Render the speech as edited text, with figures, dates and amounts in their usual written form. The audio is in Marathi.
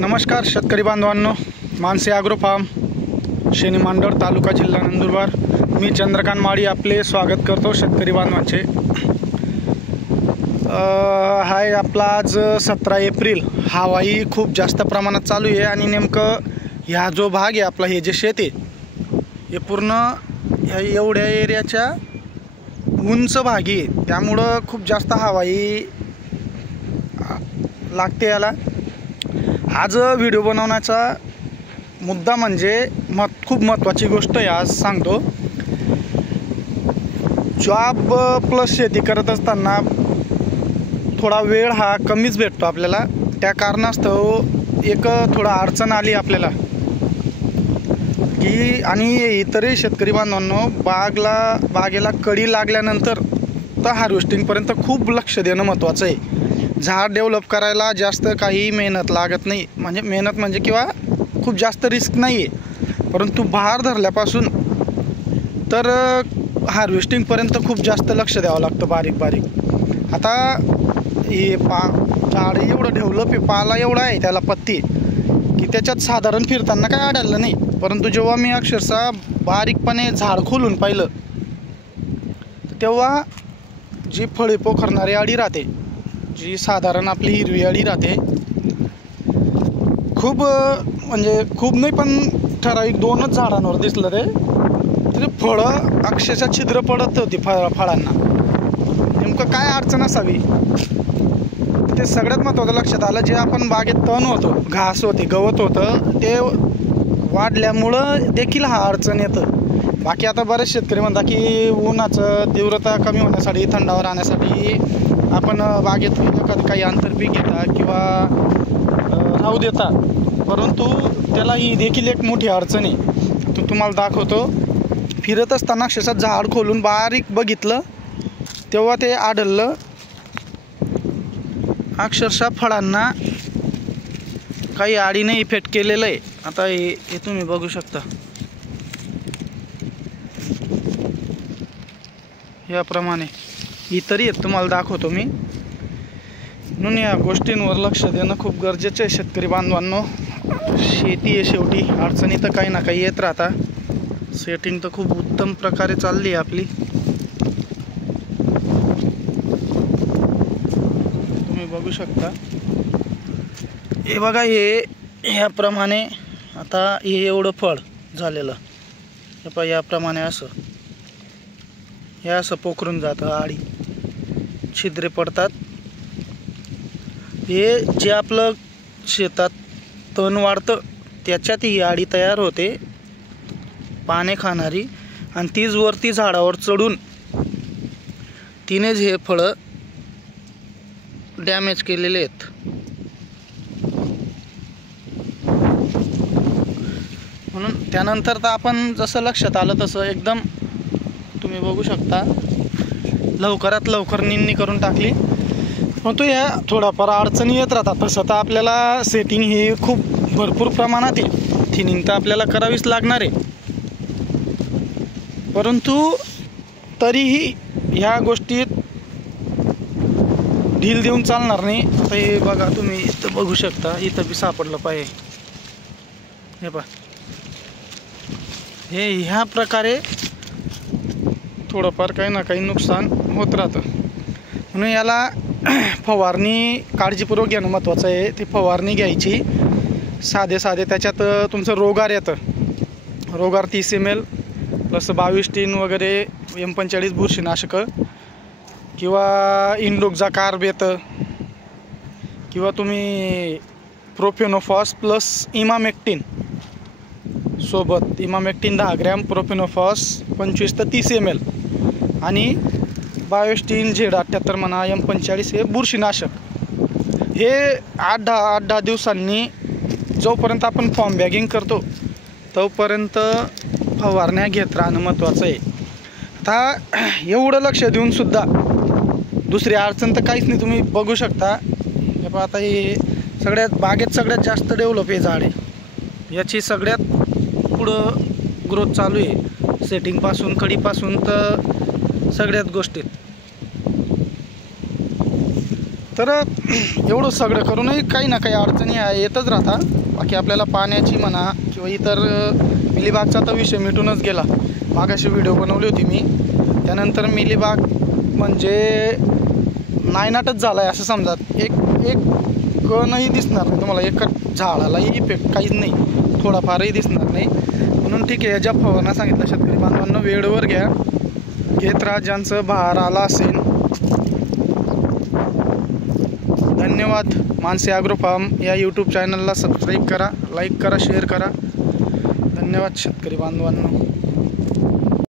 नमस्कार शेतकरी बांधवांनो, मानसी ॲग्रो फार्म शेनी मांडर तालुका जिल्हा नंदुरबार। मी चंद्रकांत माळी आपले स्वागत करतो शेतकरी बांधवांचे। हाय आपला आज 17 एप्रिल। हवाई खूप जास्त प्रमाणात चालू आहे आणि नेमकं ह्या जो भाग आहे आपला, हे जे शेत आहे हे पूर्ण एवढ्या एरियाच्या उंच भाग आहे, त्यामुळं खूप जास्त हवाई लागते याला। आज व्हिडिओ बनवण्याचा मुद्दा म्हणजे खूप महत्त्वाची गोष्ट आहे आज सांगतो। जॉब प्लस शेती करत असताना थोडा वेळ हा कमीच भेटतो आपल्याला। त्या कारणास्तव एक थोडा अडचण आली आपल्याला की, आणि इतरही शेतकरी बांधवांनो, बागेला कळी लागल्यानंतर तर हार्वेस्टिंगपर्यंत खूप लक्ष देणं महत्त्वाचं आहे। झाड डेव्हलप करायला जास्त काही मेहनत लागत नाही, म्हणजे मेहनत म्हणजे किंवा खूप जास्त रिस्क नाही आहे, परंतु बहार धरल्यापासून तर हार्वेस्टिंगपर्यंत खूप जास्त लक्ष द्यावं लागतं, बारीक बारीक। आता हे झाड एवढं डेव्हलप आहे, पाला एवढा आहे त्याला पत्ती, की त्याच्यात साधारण फिरताना काय आढळलं नाही, परंतु जेव्हा मी अक्षरशः बारीकपणे झाड खोलून पाहिलं तेव्हा जी फळे पोखरणारी अळी राहते, जी साधारण आपली हिरवी अळी राहते, खूप म्हणजे खूप नाही पण ठराविक 2च झाडांवर दिसलं ते, तरी फळं अक्षरशः छिद्र पडत होती फळांना। नेमकं काय अडचण असावी ते सगळ्यात महत्त्वाचं लक्षात आलं। जे आपण बागेत तण होतो, घास होते, गवत होतं, ते वाढल्यामुळं देखील हा अडचण येतं। बाकी आता बरेच शेतकरी म्हणतात की उन्हाचं तीव्रता कमी होण्यासाठी, थंडावर राहण्यासाठी आपण बागेत काही आंतरपीक घेतात किंवा राहू देतात, परंतु त्याला ही देखील एक मोठी अडचण आहे। तो तुम्हाला दाखवतो। फिरत असताना अक्षरशः झाड खोलून बारीक बघितलं तेव्हा ते आढळलं अक्षरशः फळांना काही आडीने इफेक्ट केलेलं आहे। आता हे तुम्ही बघू शकता, याप्रमाणे इतरही आहेत, तुम्हाला दाखवतो मी। म्हणून या गोष्टींवर लक्ष देणं खूप गरजेचं आहे शेतकरी बांधवांनो। शेती आहे शेवटी, अडचणी तर काही ना काही येत राहतात। सेटिंग तर खूप उत्तम प्रकारे चालली आहे आपली, तुम्ही बघू शकता। हे बघा, ह्याप्रमाणे आता हे एवढं फळ झालेलं, हे पहा, याप्रमाणे हे असं पोखरून जातं, आळी छिद्रे पडतात। हे जे आपलं शेतात तण वाढतं त्याच्यात ही आळी तयार होते, पाने खाणारी, आणि तीच वरती झाडावर चढून तिनेच हे फळं डॅमेज केलेले आहेत। म्हणून त्यानंतर तर आपण जसं लक्षात आलं तसं एकदम तुम्ही बघू शकता, लवकरात लवकर निंदणी करून टाकली। परंतु या थोडाफार अडचणी येत राहतात। तसं तर आपल्याला सेटिंग ही खूप भरपूर प्रमाणात आहे, थिनिंग तर आपल्याला करावीच लागणार आहे, परंतु तरीही ह्या गोष्टीत ढील देऊन चालणार नाही। आता हे बघा, तुम्ही इथं बघू शकता, इथं बी सापडलं पाहिजे, हे पहा, हे ह्या प्रकारे थोडंफार काही ना काही नुकसान होत राहतं। म्हणून याला फवारणी काळजीपूर्वक घेणं महत्त्वाचं आहे। ती फवारणी घ्यायची साधे त्याच्यात तुमचं रोगार येतं, रोगार 30 ml प्लस 22 टीन वगैरे M45 बुरशीनाशकं, किंवा इंडोक्झा कार्ब येतं, किंवा तुम्ही प्रोफेनोफॉस प्लस इमामेक्टिन सोबत, इमामेक्टिन 10 ग्रॅम, प्रोफेनोफॉस 25 ते 30 ml, आणि बायोस्टीन Z78 म्हणा, M45 हे बुरशीनाशक। हे 8-10 दिवसांनी जोपर्यंत आपण फॉर्म बॅगिंग करतो तोपर्यंत फवारण्या घेत राहणं महत्त्वाचं आहे। आता एवढं लक्ष देऊन सुद्धा दुसरी अडचण तर काहीच नाही, तुम्ही बघू शकता। हे पहा, आता हे बागेत सगळ्यात जास्त डेव्हलप हे झाड आहे, याची सगळ्यात पुढं ग्रोथ चालू आहे, सेटिंगपासून, कळीपासून तर सगळ्याच गोष्टीत। तर एवढं सगळं करूनही काही ना काही अडचणी येतच राहतात. बाकी आपल्याला पाण्याची म्हणा किंवा इतर मिलीबागचा तर विषय मिटूनच गेला. मागाशी व्हिडिओ बनवली होती मी, त्यानंतर मिलीबाग म्हणजे नायनाटच झाला आहे असं समजा. एक कणही दिसणार नाही तुम्हाला, एका झाडालाही इफेक्ट काहीच नाही, थोडाफारही दिसणार नाही. म्हणून ठीक आहे, ज्या फवारण्या सांगितल्या शेतकरी बांधवांना वेळेवर घ्या, घेत राहा ज्यांचं बहार आला असेल. धन्यवाद. मानसी ॲग्रो फार्म या यूट्यूब चॅनलला सबस्क्राईब करा, लाईक करा, शेअर करा. धन्यवाद शेतकरी बांधवांनो.